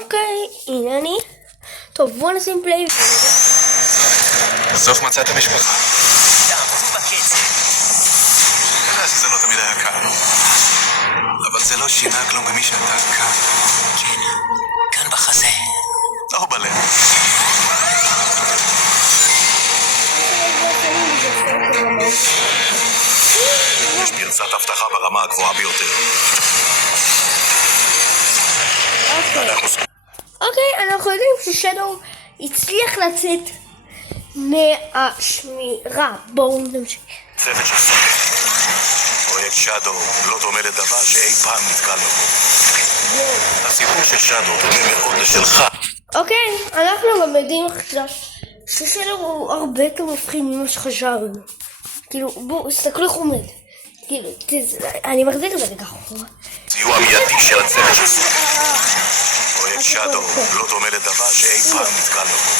אוקיי, הנה אני. טוב, בואו נשים פליי. בסוף מצאת משפחה. תעבדו בקצב. אני יודע שזה לא תמיד היה קל. אבל זה לא שינה כלום במי שאתה כאן. כן, כאן בחזה. לא בלב. יש פרצת הבטחה ברמה הגבוהה ביותר. אוקיי, אנחנו יודעים ששדו הצליח לצאת מהשמירה. בואו נמשיך. צוות של סוף. פרויקט שדו לא דומה לדבר שאי פעם נתקלנו בו. הסיפור של שדו דומה מאוד לשלך. אוקיי, אנחנו גם יודעים עכשיו ששדו הוא הרבה יותר מפחיד ממה שחשבנו. כאילו, בואו, תסתכלו איך הוא עומד. כאילו, אני מחזיק את זה ככה. סיוע מיידי של הצוות של סוף. פרויקט שדו לא דומה לדבר שאי פעם נתקלנו בו.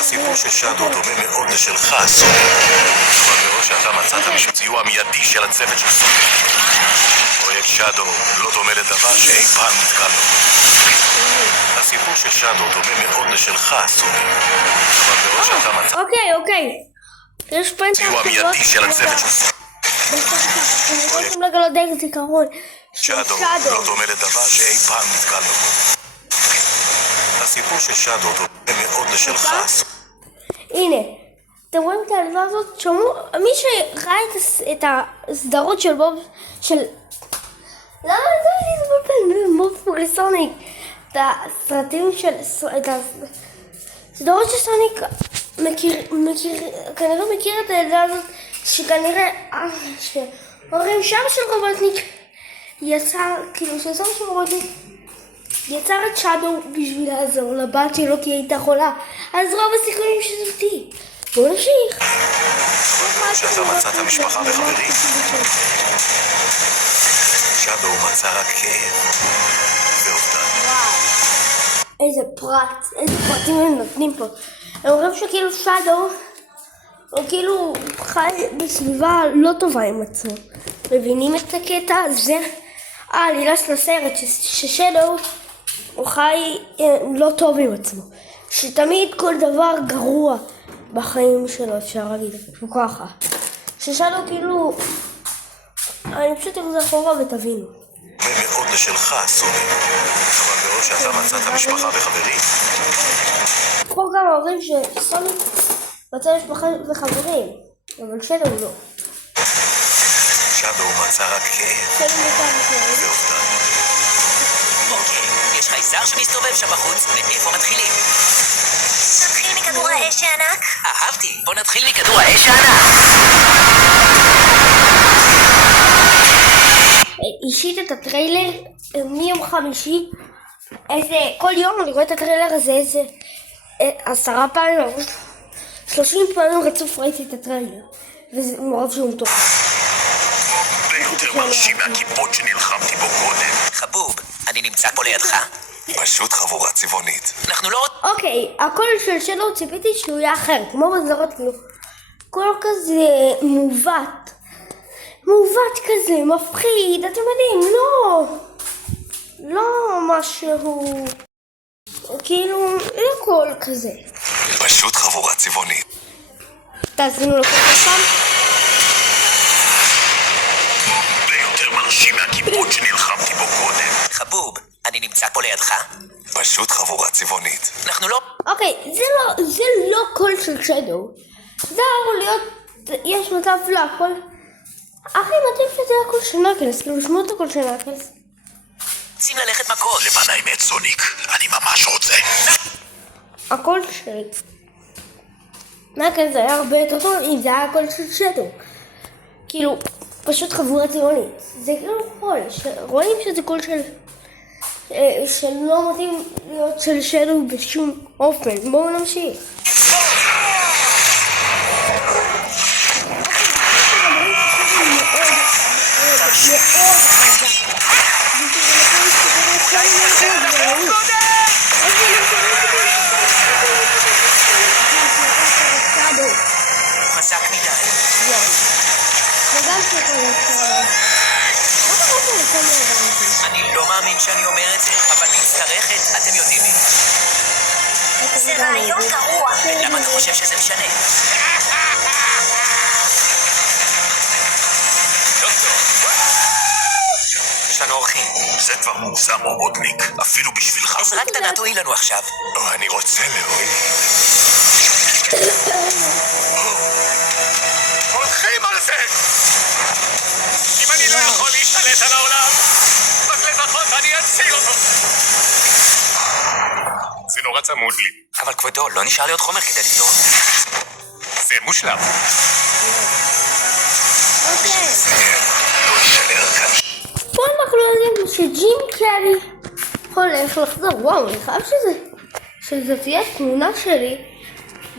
הסיפור של שדו דומה מאוד לשלך, סוף. אבל מראש שאתה מצאת משום סיוע מיידי של הצוות של סוף. פרויקט שדו לא דומה לדבר שאי פעם נתקלנו בו. הסיפור של שדו דומה מאוד לשלך, סוף. אבל מראש שאתה מצאת אוקיי. יש פה סיוע מיידי של הצוות של סוף. אנחנו רוצים לגלות דרך זיכרון של שדו לא דומה לדבר שאי פעם נתקלנו בו. הסיפור של שדו דומה מאוד לשלך. הנה, אתם רואים את העלבה הזאת? שמעו, מי שראה את הסדרות של בוב, למה זה להתבלבל? בוב פוגלסוניק, את הסרטים של, את הסדרות של סוניק, כנראה מכיר את העלבה הזאת, שכנראה, אומרים שם של רובוטניק יצר, כאילו שסם של רובוטניק יצר את שדו בשביל לעזור לבת שלו כי היא הייתה חולה, אז רוב הסיכויים שזה אותי. בואו נמשיך. שאתה מצאת משפחה וחברים. שדו מצא רק כאב ואובדן. איזה פרטים הם נותנים פה. הם אומרים שכאילו שדו הוא כאילו חי בסביבה לא טובה עם עצמו. מבינים את הקטע? זה העלילה של הסרט, ששדו הוא חי לא טוב עם עצמו. שתמיד כל דבר גרוע בחיים שלו, אפשר להגיד הוא ככה. ששדו כאילו, אני פשוט ארזה אחורה ותבינו. מאוד לשלך, סוני. אבל בראש שאתה מצאת משפחה וחברים. פה גם אומרים שסוני מצא משפחה וחברים, אבל שדו לא. שדו מצא רק כאב ואובדן. אוקיי, יש חייזר שמסתובב שם בחוץ, מאיפה מתחילים? נתחיל מכדור האש הענק? אהבתי, בוא נתחיל מכדור האש הענק. אישית את הטריילר מיום חמישי, כל יום אני רואה את הטריילר הזה 10 פעמים, 30 פעמים רצוף ראיתי את הטריילר, וזה מרוב שהוא מטורף. זה יותר מרשים מהכיפות שנלחמתי בו קודם. חבוב, אני נמצא פה לידך. פשוט חבורה צבעונית. אנחנו לא... אוקיי, הקול של שלו ציפיתי שהוא יהיה אחר, כמו בסדרות, כאילו קול כזה מעוות כזה, מפחיד, אתם יודעים, לא משהו, כאילו, לא קול כזה. פשוט חבורה צבעונית. תאזינו לכל פעם. זה יותר מרשים מהכיפות שנלחמתי בו קודם. חבוב, אני נמצא פה לידך. פשוט חבורה צבעונית. אנחנו לא... אוקיי, זה לא קול של שדו. זה אמור להיות, יש מצב להכל. הכי מתאים שזה הקול של נקלס, כאילו שמעו את הקול של נקלס. רוצים ללכת מכות. למען האמת, סוניק, אני ממש רוצה. הקול של נקלס היה הרבה יותר טוב אם זה היה הקול של שדו. כאילו, פשוט חבורה צבעונית. זה כאילו קול, רואים שזה קול שלא מתאים להיות של שדו בשום אופן. בואו נמשיך. הוא חזק מדי. וגם שכל אני לא מאמין שאני אומר את זה, אבל מצטרכת, אתם יודעים מי. זה רעיון גרוע. למה אתה חושב שזה משנה? דוקטור. יש לנו אורחים. זה כבר מוגזם, רובוטניק, אפילו בשבילך. עזרה קטנה תועיל לנו עכשיו. אני רוצה להועיל. הולכים על זה! אם אני לא יכול להשתלט על העולם, אז לפחות אני אציל אותו. זה נורא צמוד לי. אבל כבודו, לא נשאר לי עוד חומר כדי לפתור. זה מושלם. אוקיי. לא יישאר כאן. פה אנחנו יודעים שג'ים קרי הולך לחזור. וואו, אני חייב שזה תהיה תמונה שלי.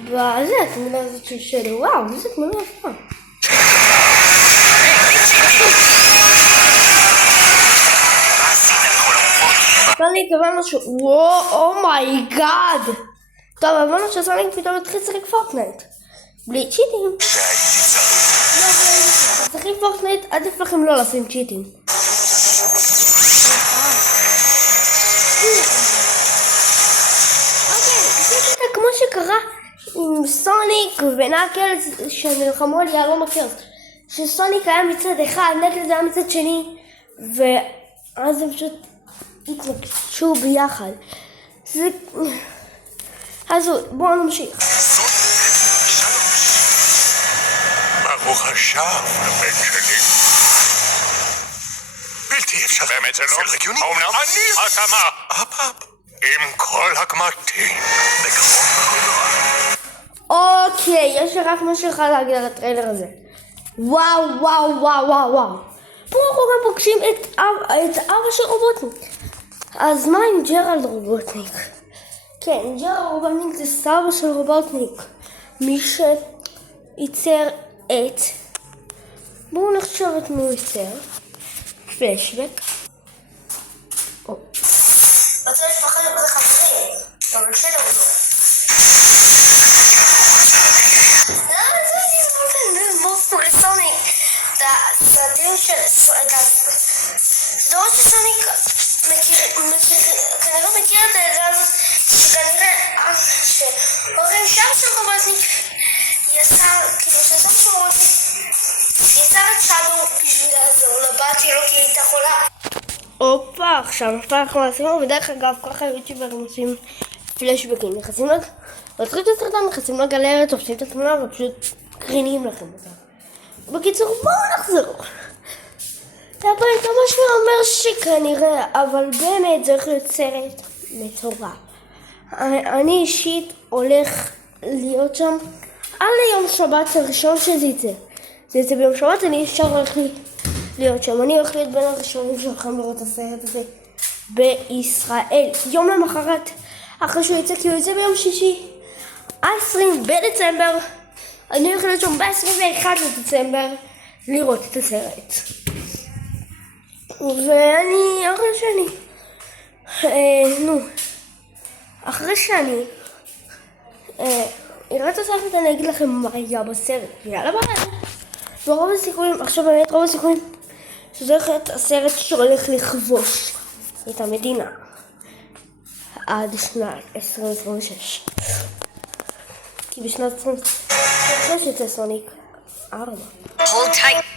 וזה התמונה הזאת שלי. וואו, איזה תמונה יפה. מה עשית לכל הרוחות? סוניק הבנו וואו, אומייגאד. טוב, הבנו שסוניק פתאום התחיל לשחק פורטנייט. בלי צ'יטים. והייתי צריך. לא, לשחק פורטנייט עדיף לכם לא לשים צ'יטים. אוקיי, זה קטע כמו שקרה עם סוניק ונאקלס שנלחמו על יהלום הקרס. שסוניק היה מצד אחד, נאקלס היה מצד שני, ואז הם פשוט התנגשו ביחד. זה... אז בואו נמשיך. ברוך השב, הבן שלי. בלתי אפשר. באמת זה לא? זה הגיוני. האומנם? אני התאמה. אפ. עם כל הקמטים. בקרוב בקולנוע. אוקיי, יש לי רק משהו אחד להגיד על הטריילר הזה. וואו. פה אנחנו גם פוגשים את אבא של רובוטניק. אז מה עם ג'רלד רובוטניק? כן, ג'רלד רובוטניק זה סבא של רובוטניק. מי שייצר את... בואו נחשוב את מי הוא ייצר. פלשבק. רצו לשפחת את זה חברים, אבל בסדר הוא לא. סוניק, הסרטים של סדרות שסוניק כנראה מכיר את העדה הזאת, שכנראה שהורים שם של רובוטניק יצר, כאילו שסוף של רובוטניק יצר את שדו בשביל לעזור לבת שלו כי היא הייתה חולה. הופה, עכשיו אנחנו עושים, ודרך אגב ככה יוטיוברים עושים פלשבקים, נכנסים נכנסים לגלריה, תופסים את התמונה ופשוט קרינים לכם אותה. בקיצור, בואו נחזור. אבל אתה משהו אומר שכנראה, אבל באמת זה הולך להיות סרט מטורף. אני אישית הולך להיות שם על יום שבת הראשון שזה יצא. זה יצא ביום שבת, אני ישר הולך להיות שם. אני הולך להיות בין הראשונים שהולכים לראות את הסרט הזה בישראל. יום למחרת, אחרי שהוא יצא, כי הוא יצא ביום שישי, 20 בדצמבר, אני הולך להיות שם ב-21 לדצמבר לראות את הסרט. ואני, אחרי שאני אראה את הסרט, אני אגיד לכם מה היה בסרט. יאללה ביי. ורוב הסיכויים, עכשיו באמת רוב הסיכויים שזה הולך להיות הסרט שהולך לכבוש את המדינה עד שנת 2026. כי בשנת 2026 יצא סוניק 4. Hold tight.